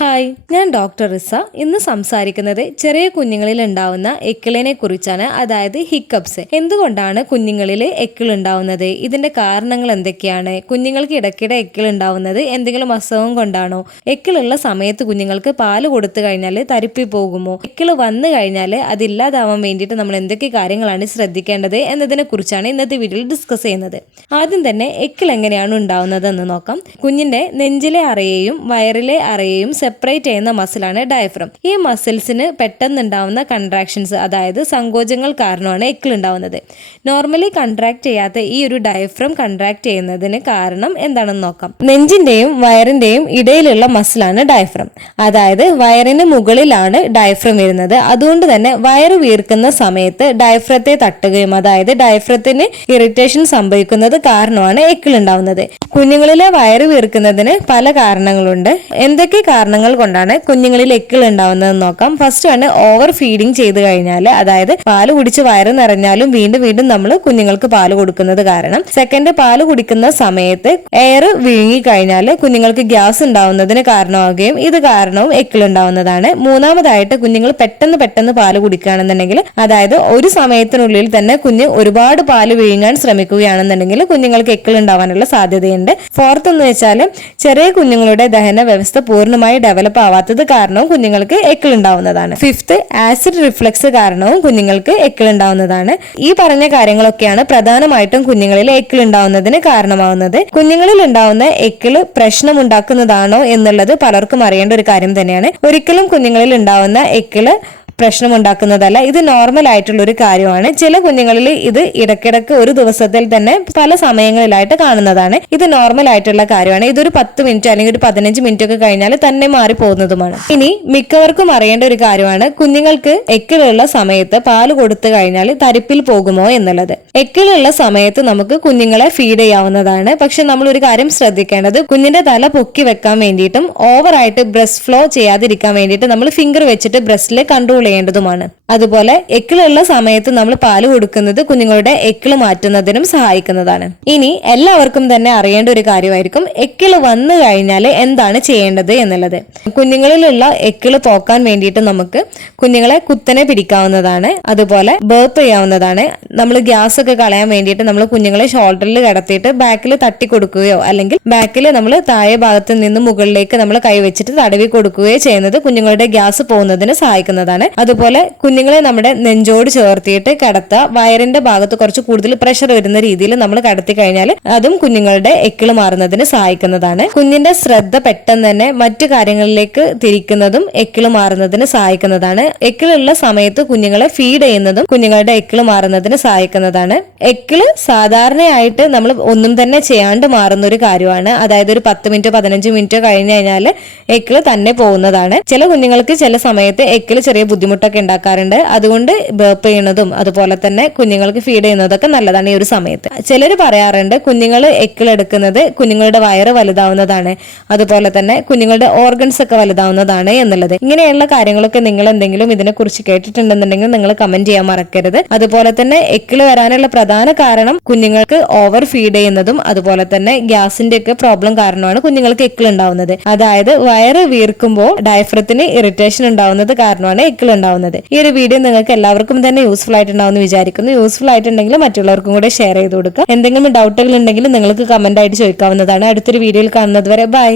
Hi, ഞാൻ doctor റിസ. ഇന്ന് സംസാരിക്കുന്നത് ചെറിയ കുഞ്ഞുങ്ങളിൽ ഉണ്ടാവുന്ന എക്കിളിനെ കുറിച്ചാണ്, അതായത് ഹിക്കപ്സ്. എന്തുകൊണ്ടാണ് കുഞ്ഞുങ്ങളിൽ എക്കിൾ ഉണ്ടാവുന്നത്, ഇതിന്റെ കാരണങ്ങൾ എന്തൊക്കെയാണ്, കുഞ്ഞുങ്ങൾക്ക് ഇടയ്ക്കിടെ എക്കിൾ ഉണ്ടാവുന്നത് എന്തെങ്കിലും അസുഖം കൊണ്ടാണോ, എക്കിളുള്ള സമയത്ത് കുഞ്ഞുങ്ങൾക്ക് പാല് കൊടുത്തു കഴിഞ്ഞാൽ തരിപ്പി പോകുമോ, എക്കിൾ വന്നു കഴിഞ്ഞാൽ അതില്ലാതാവാൻ വേണ്ടിയിട്ട് നമ്മൾ എന്തൊക്കെ കാര്യങ്ങളാണ് ശ്രദ്ധിക്കേണ്ടത് എന്നതിനെ കുറിച്ചാണ് ഇന്നത്തെ വീഡിയോയിൽ ഡിസ്കസ് ചെയ്യുന്നത്. ആദ്യം തന്നെ എക്കിൾ എങ്ങനെയാണ് ഉണ്ടാവുന്നത് എന്ന് നോക്കാം. കുഞ്ഞിന്റെ നെഞ്ചിലെ അറയെയും വയറിലെ അറയെയും സെപ്പറേറ്റ് ചെയ്യുന്ന മസിലാണ് ഡയഫ്രം. ഈ മസിൽസിന് പെട്ടെന്നുണ്ടാവുന്ന കൺട്രാക്ഷൻസ്, അതായത് സങ്കോചങ്ങൾ കാരണമാണ് എക്കിൾ ഉണ്ടാവുന്നത്. നോർമലി കൺട്രാക്ട് ചെയ്യാത്ത ഈ ഒരു ഡയഫ്രം കൺട്രാക്ട് ചെയ്യുന്നതിന് കാരണം എന്താണെന്ന് നോക്കാം. നെഞ്ചിന്റെയും വയറിന്റെയും ഇടയിലുള്ള മസിലാണ് ഡയഫ്രം. അതായത് വയറിന് മുകളിലാണ് ഡയഫ്രം വരുന്നത്. അതുകൊണ്ട് തന്നെ വയറ് വീർക്കുന്ന സമയത്ത് ഡയഫ്രത്തെ തട്ടുകയും, അതായത് ഡയഫ്രത്തിന് ഇറിറ്റേഷൻ സംഭവിക്കുന്നത് കാരണമാണ് എക്കിൾ ഉണ്ടാവുന്നത്. കുഞ്ഞുങ്ങളിലെ വയറ് വീർക്കുന്നതിന് പല കാരണങ്ങളുണ്ട്. എന്തൊക്കെ കാരണങ്ങൾ കൊണ്ടാണ് കുഞ്ഞുങ്ങളിൽ എക്കിൾ ഉണ്ടാവുന്നതെന്ന് നോക്കാം. ഫസ്റ്റ് ആണ് ഓവർ ഫീഡിങ് ചെയ്ത് കഴിഞ്ഞാൽ, അതായത് പാല് കുടിച്ച് വയറ് നിറഞ്ഞാലും വീണ്ടും വീണ്ടും നമ്മൾ കുഞ്ഞുങ്ങൾക്ക് പാല് കൊടുക്കുന്നത് കാരണം. സെക്കൻഡ്, പാല് കുടിക്കുന്ന സമയത്ത് എയർ വിഴുങ്ങി കഴിഞ്ഞാൽ കുഞ്ഞുങ്ങൾക്ക് ഗ്യാസ് ഉണ്ടാവുന്നതിന് കാരണമാവുകയും ഇത് കാരണവും എക്കിൾ ഉണ്ടാവുന്നതാണ്. മൂന്നാമതായിട്ട്, കുഞ്ഞുങ്ങൾ പെട്ടെന്ന് പാല് കുടിക്കുകയാണെന്നുണ്ടെങ്കിൽ, അതായത് ഒരു സമയത്തിനുള്ളിൽ തന്നെ കുഞ്ഞ് ഒരുപാട് പാല് വിഴുങ്ങാൻ ശ്രമിക്കുകയാണെന്നുണ്ടെങ്കിൽ കുഞ്ഞുങ്ങൾക്ക് എക്കിൾ ഉണ്ടാവാനുള്ള സാധ്യതയുണ്ട്. ഫോർത്ത് എന്ന് വെച്ചാൽ, ചെറിയ കുഞ്ഞുങ്ങളുടെ ദഹന വ്യവസ്ഥ പൂർണ്ണമായി ഡെവലപ്പ് ആവാത്തത് കാരണവും കുഞ്ഞുങ്ങൾക്ക് എക്കിൾ ഉണ്ടാവുന്നതാണ്. ഫിഫ്ത്ത്, ആസിഡ് റിഫ്ലക്സ് കാരണവും കുഞ്ഞുങ്ങൾക്ക് എക്കിൾ ഉണ്ടാവുന്നതാണ്. ഈ പറഞ്ഞ കാര്യങ്ങളൊക്കെയാണ് പ്രധാനമായിട്ടും കുഞ്ഞുങ്ങളിൽ എക്കിൾ ഉണ്ടാവുന്നതിന് കാരണമാവുന്നത്. കുഞ്ഞുങ്ങളിൽ ഉണ്ടാവുന്ന എക്കിള് പ്രശ്നമുണ്ടാക്കുന്നതാണോ എന്നുള്ളത് പലർക്കും അറിയേണ്ട ഒരു കാര്യം തന്നെയാണ്. ഒരിക്കലും കുഞ്ഞുങ്ങളിൽ ഉണ്ടാവുന്ന എക്കിള് പ്രശ്നമുണ്ടാക്കുന്നതല്ല. ഇത് നോർമൽ ആയിട്ടുള്ള ഒരു കാര്യമാണ്. ചില കുഞ്ഞുങ്ങളിൽ ഇത് ഇടയ്ക്കിടയ്ക്ക് ഒരു ദിവസത്തിൽ തന്നെ പല സമയങ്ങളിലായിട്ട് കാണുന്നതാണ്. ഇത് നോർമൽ ആയിട്ടുള്ള കാര്യമാണ്. ഇതൊരു 10 മിനിറ്റ് അല്ലെങ്കിൽ ഒരു 15 മിനിറ്റ് ഒക്കെ കഴിഞ്ഞാൽ തന്നെ മാറി പോകുന്നതുമാണ്. ഇനി മിക്കവർക്കും അറിയേണ്ട ഒരു കാര്യമാണ്, കുഞ്ഞുങ്ങൾക്ക് എക്കിളുള്ള സമയത്ത് പാല് കൊടുത്തു കഴിഞ്ഞാൽ തരിപ്പിൽ പോകുമോ എന്നുള്ളത്. എക്കിളുള്ള സമയത്ത് നമുക്ക് കുഞ്ഞുങ്ങളെ ഫീഡ് ചെയ്യാവുന്നതാണ്. പക്ഷെ നമ്മൾ ഒരു കാര്യം ശ്രദ്ധിക്കേണ്ടത്, കുഞ്ഞിന്റെ തല പൊക്കി വെക്കാൻ വേണ്ടിയിട്ടും ഓവറായിട്ട് ബ്രസ്റ്റ് ഫ്ലോ ചെയ്യാതിരിക്കാൻ വേണ്ടിയിട്ട് നമ്മൾ ഫിംഗർ വെച്ചിട്ട് ബ്രസ്റ്റിൽ കൺട്രോൾ ചെയ്യേണ്ടതുമാണ്. അതുപോലെ എക്കിളുള്ള സമയത്ത് നമ്മൾ പാല് കൊടുക്കുന്നത് കുഞ്ഞുങ്ങളുടെ എക്കിള് മാറ്റുന്നതിനും സഹായിക്കുന്നതാണ്. ഇനി എല്ലാവർക്കും തന്നെ അറിയേണ്ട ഒരു കാര്യമായിരിക്കും, എക്കിള് വന്നു കഴിഞ്ഞാൽ എന്താണ് ചെയ്യേണ്ടത് എന്നുള്ളത്. കുഞ്ഞുങ്ങളിലുള്ള എക്കിള് പോക്കാൻ വേണ്ടിയിട്ട് നമുക്ക് കുഞ്ഞുങ്ങളെ കുത്തനെ പിടിക്കാവുന്നതാണ്. അതുപോലെ ബേർപ്പ് ചെയ്യാവുന്നതാണ്. നമ്മൾ ഗ്യാസ് ഒക്കെ കളയാൻ വേണ്ടിയിട്ട് നമ്മൾ കുഞ്ഞുങ്ങളെ ഷോൾഡറിൽ കിടത്തിയിട്ട് ബാക്കിൽ തട്ടി കൊടുക്കുകയോ അല്ലെങ്കിൽ ബാക്കിൽ നമ്മൾ താഴെ ഭാഗത്ത് നിന്ന് മുകളിലേക്ക് നമ്മൾ കൈവച്ചിട്ട് തടവി കൊടുക്കുകയോ ചെയ്യുന്നത് കുഞ്ഞുങ്ങളുടെ ഗ്യാസ് പോകുന്നതിന് സഹായിക്കുന്നതാണ്. അതുപോലെ കുഞ്ഞുങ്ങളെ നമ്മുടെ നെഞ്ചോട് ചേർത്തിയിട്ട് കിടത്തുക. വയറിന്റെ ഭാഗത്ത് കുറച്ച് കൂടുതൽ പ്രഷർ വരുന്ന രീതിയിൽ നമ്മൾ കിടത്തി കഴിഞ്ഞാൽ അതും കുഞ്ഞുങ്ങളുടെ എക്കിള് മാറുന്നതിന് സഹായിക്കുന്നതാണ്. കുഞ്ഞിന്റെ ശ്രദ്ധ പെട്ടെന്ന് തന്നെ മറ്റു കാര്യങ്ങളിലേക്ക് തിരിക്കുന്നതും എക്കിള് മാറുന്നതിന് സഹായിക്കുന്നതാണ്. എക്കിളുള്ള സമയത്ത് കുഞ്ഞുങ്ങളെ ഫീഡ് ചെയ്യുന്നതും കുഞ്ഞുങ്ങളുടെ എക്കിള് മാറുന്നതിന് സഹായിക്കുന്നതാണ്. എക്കിള് സാധാരണയായിട്ട് നമ്മൾ ഒന്നും തന്നെ ചെയ്യാണ്ട് മാറുന്ന ഒരു കാര്യമാണ്. അതായത് ഒരു 10 മിനിറ്റോ 15 മിനിറ്റോ കഴിഞ്ഞു കഴിഞ്ഞാൽ എക്കിള് തന്നെ പോകുന്നതാണ്. ചില കുഞ്ഞുങ്ങൾക്ക് ചില സമയത്ത് എക്കിള് ചെറിയ ബുദ്ധിമുട്ടൊക്കെ ഉണ്ടാക്കാറുണ്ട്. അതുകൊണ്ട് ബേർപ്പ് ചെയ്യുന്നതും അതുപോലെ തന്നെ കുഞ്ഞുങ്ങൾക്ക് ഫീഡ് ചെയ്യുന്നതൊക്കെ നല്ലതാണ് ഈ ഒരു സമയത്ത്. ചിലർ പറയാറുണ്ട്, കുഞ്ഞുങ്ങൾ എക്കിളെടുക്കുന്നത് കുഞ്ഞുങ്ങളുടെ വയറ് വലുതാവുന്നതാണ്, അതുപോലെ തന്നെ കുഞ്ഞുങ്ങളുടെ ഓർഗൻസ് ഒക്കെ വലുതാവുന്നതാണ് എന്നുള്ളത്. ഇങ്ങനെയുള്ള കാര്യങ്ങളൊക്കെ നിങ്ങൾ എന്തെങ്കിലും ഇതിനെക്കുറിച്ച് കേട്ടിട്ടുണ്ടെന്നുണ്ടെങ്കിൽ നിങ്ങൾ കമന്റ് ചെയ്യാൻ മറക്കരുത്. അതുപോലെ തന്നെ എക്കിള് വരാനുള്ള പ്രധാന കാരണം കുഞ്ഞുങ്ങൾക്ക് ഓവർ ഫീഡ് ചെയ്യുന്നതും അതുപോലെ തന്നെ ഗ്യാസിന്റെ ഒക്കെ പ്രോബ്ലം കാരണമാണ് കുഞ്ഞുങ്ങൾക്ക് എക്കിൾ ഉണ്ടാവുന്നത്. അതായത് വയറ് വീർക്കുമ്പോൾ ഡയഫ്രത്തിന് ഇറിറ്റേഷൻ ഉണ്ടാവുന്നത് കാരണമാണ് എക്കിൾ ഉണ്ടാവുന്നത്. ഈ ഒരു വീഡിയോ നിങ്ങൾക്ക് എല്ലാവർക്കും തന്നെ യൂസ്ഫുൾ ആയിട്ടുണ്ടാവുമെന്ന് വിചാരിക്കുന്നു. യൂസ്ഫുൾ ആയിട്ടുണ്ടെങ്കിൽ മറ്റുള്ളവർക്കും കൂടെ ഷെയർ ചെയ്ത് കൊടുക്കുക. എന്തെങ്കിലും ഡൗട്ടുകൾ ഉണ്ടെങ്കിൽ നിങ്ങൾക്ക് കമന്റ് ആയിട്ട് ചോദിക്കാവുന്നതാണ്. അടുത്തൊരു വീഡിയോയിൽ കാണുന്നത് വരെ ബൈ.